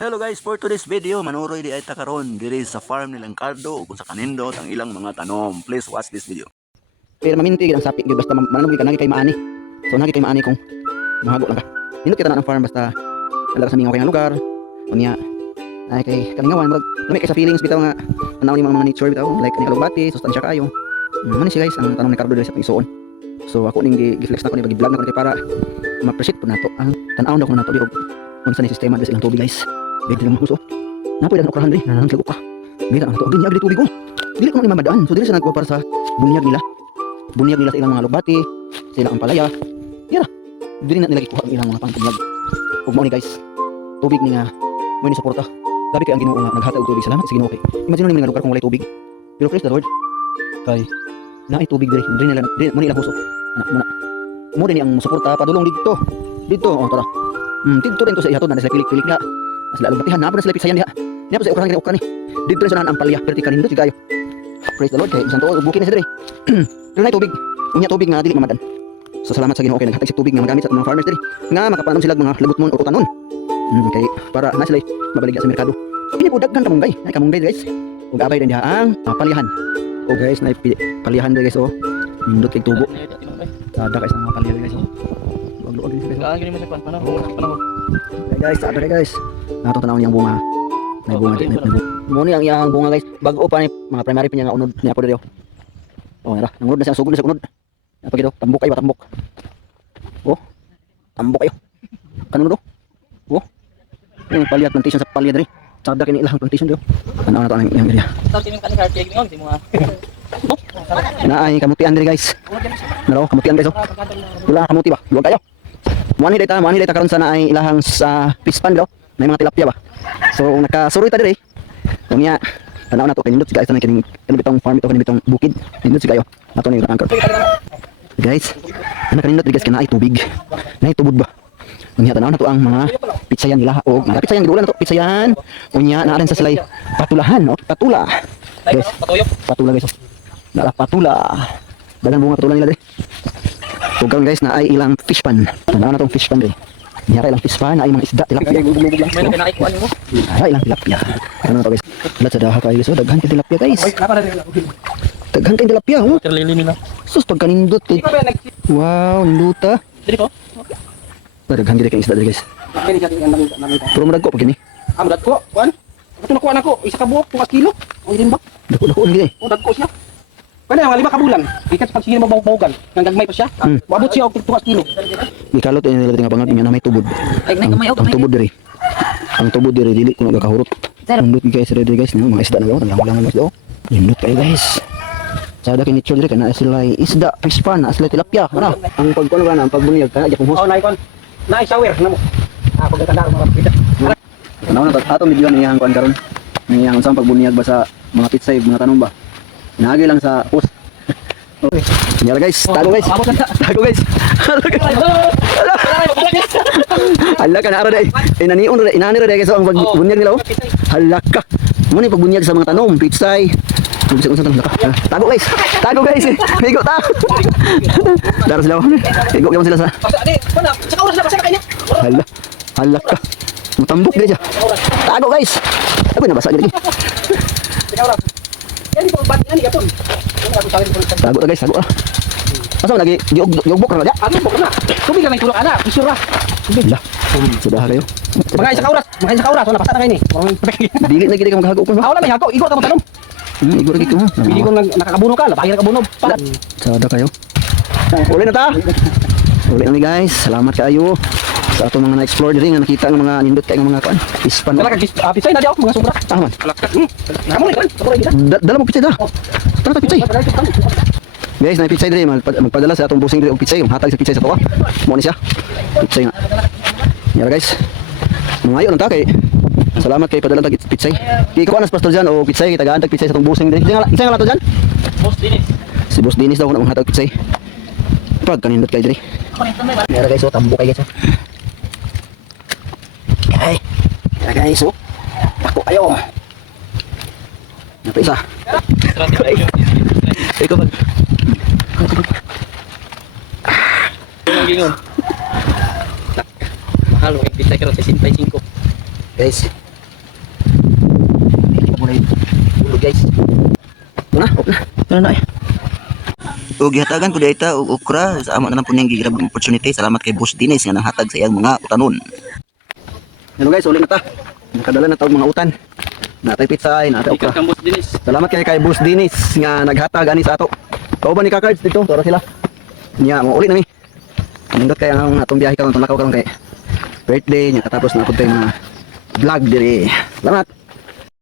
Hello guys, for today's video, manuroy di ay takaron diri sa farm nilang Cardo kung sa kanindot ang ilang mga tanom. Please watch this video. Pero maminti ang sapi gyud basta mananong ka nagi kay maani. So nagi kay maani kung mahago lang ka. Nindot kita na ang farm basta wala ka sa mingaw kay nga lugar. Unya ay kay kalingawan mag lami kay sa feelings bitaw nga tanaw ni mga nature bitaw like kani kalugbati, sustansya kayo. Mani si guys ang tanom ni Cardo diri sa isuon. So ako ning gi-flex na ko ni bagi-vlog na ko ni para ma-appreciate po nato ang tan-aw na ko nato di og unsa ni sistema sa ilang tubig guys. Bigla lang mahuso. Napoy dagang okrahan diri, nananglago ka. Bigla ang to ang binyag diri tubig ko. Dili ko ni mamadaan. So dili sa nagko para sa bunyag nila. Bunyag nila sa ilang mga lugbati, sa ilang ampalaya. Yara. Dili na nila gikuha ang ilang mga pangbunyag. Ug mao ni guys. Tubig ni nga mo ni suporta. Labi kay ang Ginoo nga naghatag og tubig. Salamat sa Ginoo kay. Imagine ni nga lugar kung walay tubig. Pero praise the Lord. Kay naay tubig diri. Diri nila mo nila huso. Ana muna. Mo din ang suporta padulong didto. Didto oh tara. Didto rin to sa ihatod na sila pilik-pilik na. Sila lugbatihan na po na sila pitsayan diha. Niya po sa okrahan kini okra ni. Didto rin sa naan ampalaya pero tikan nindot kayo. Praise the Lord kay isang tuig bukin na diri. Pero nay tubig. Unya tubig nga dili mamadan. So salamat sa Ginoo kay naghatag si tubig nga magamit sa mga farmers diri. Nga makapanom sila mga lagot-mon o utanon. Kay para na sila mabaligya sa merkado. Ini po daghan kamunggay. Ay kamunggay guys. Ug abay din diha ang palihan. O guys na palihan diri guys oh. Nindot kay tubo. Sada kay sa mga palihan guys oh. Luag-luag din guys. Gini mo sa kwan panahon. Guys, sada guys. Nato tanaw niyang bunga. May bunga din, may bunga. Mo ni ang iyang bunga guys. Bag-o pa ni mga primary pa niya nga unod niya po dito. Oh, nara. Nangud na siya sugod na sa unod. Apa gito? Tambok kayo, tambok. Oh. Tambok kayo. Kanon do? Oh. Yung palya plantation sa palya diri. Sada kini ilang plantation dito. Tanaw na to ang iyang area. Tapos yung kaning hard cake ngon si mga. Naay kamutian diri guys. Naro, kamutian guys oh. Wala kamuti ba? Luwag kayo. Mani data karon sana ay ilahang sa fish pond daw. May mga tilapia ba. So nakasuroy ta diri. Unya tanaw na to kay nindot guys na kining bitong farm ito kani bitong bukid. Nindot sigayo. Nato ni angkor. Guys, ana kanindot guys kana ay tubig. Nay tubod ba. Unya tanaw na to ang mga pitsayan nila og mga pitsayan gidulan na to pitsayan. Unya naa rin sa silay patulahan o patula. Guys, patula guys. Nala patula. Dagan bunga patula nila diri. Tugang guys na ay ilang fish pan. Tanaw na tong fish pan diri. Nyara ilang fish pan ay mga isda tilapia. May nakaikuan mo. Ay ilang tilapia. Ano to guys? Lat sa daha kayo so daghan kay tilapia guys. Daghan kay tilapia oh. Kerlili nila. Sus pagkanindot eh. Wow, ninduta. Diri ko. Daghan gid kay isda diri guys. Pero madagko pag kini. Dagko, kuan. Ito nakuha na ko, isa ka buok, 2 kilo. Ang din ba? Dako gid eh. O dagko siya. Kaya mga 5 ka bulan. Ikat pag sige mabawgan, nang gagmay pa siya. Wabot siya og 2 kilo. Gikalot ini nila nga bangat nga na may tubod. Ay nay kamay og. Ang tubod diri. Ang tubod diri dili kuno gakahurot. Nindot guys diri guys no mga isda na daw tanglang guys daw. Nindot kay guys. Sada kay nature diri kana sila isda, fish pan, asla tilapia. Ana, ang pagkuno kana ang pagbunyag kana jakong host. Oh, nay kon. Nay shower namo. Pagkatanda ko makita. Tanaw na ato medyo niyang kuan karon. Niyang unsang pagbunyag ba sa mga pitsay, mga tanong ba. Naagi lang sa post. Okay. Nyala guys, tago guys. Tago guys. Hala ka na ara dai. Inanion ra, inani ra dai guys ang pagbunyag nila oh. Hala ka. Mo ni pagbunyag sa mga tanom, pitsay. Unsa tang laka. Tago guys. Tago guys. Bigo ta. Daros sila. Bigo gyud sila sa. Saka oras na basta kanya. Hala. Hala ka. Mutambok dia siya. Tago guys. Ako nabasa gid. Saka oras. Yan ko bat yan gaton. Tago ta guys, tago ah. Asa lagi giugbok ra dia? Ano ko na? Tubig lang tulak ana, isura. Hala. Sudah kayo. Mga isa ka oras, wala basta na kay ni. Dili na gid ka maghago ko. Wala may hago, igo ta mo tanom. Igor gid ko. Pili ko nakakabuno ka, labahir ka buno. Sada kayo. Uli na ta. Uli na ni guys. Salamat kayo sa ato mga na-explore diri nga nakita ng mga nindot kay mga kuan. Ispan. Dala ka pisay na di ako mga sobra. Aman. Namo ni kan, sobra gid. Dala mo pitsay da. Tara ta pitsay. Guys, na pitsay diri magpadala sa atong busing diri og pitsay, hatag sa pitsay sa tuwa. Mo ni siya. Pitsay nga. Yara guys. Mangayo lang ta kay salamat kay padala tag pitsay. Kay ko anas pastor Jan o pitsay kita gaan tag pitsay sa atong busing diri. Isa nga lato Jan? Boss Dinis. Si Boss Dinis daw na hatag pitsay. Pag kanindot kay diri. Yara guys, so tambo kay guys. Ay. Yara guys, oh. Ako kayo. Napa isa. Ikaw ba? Ang gingon. Mahal ang pizza karon 65. Guys, may ulo guys. Ito na, okay na. Ito na na eh. O gihatagan ko di ita og okra sa amo na lang po niyang gigrab opportunity. Salamat kay Boss Dinis nga nanghatag sa iyang mga utanon. Hello guys, ulit na ta. Nakadala na tawag mga utan. Natay pizza ay natay Ikat okra. kang boss Dinis. Salamat kay Boss Dinis nga naghatag ani sa ato. Kauban ni ka-cards dito, tara sila. Nya mo ulit na mi. Nindot kay ang atong biyahe karon tunakaw karon kay birthday nya katapos na pud kay mga vlog diri. Salamat.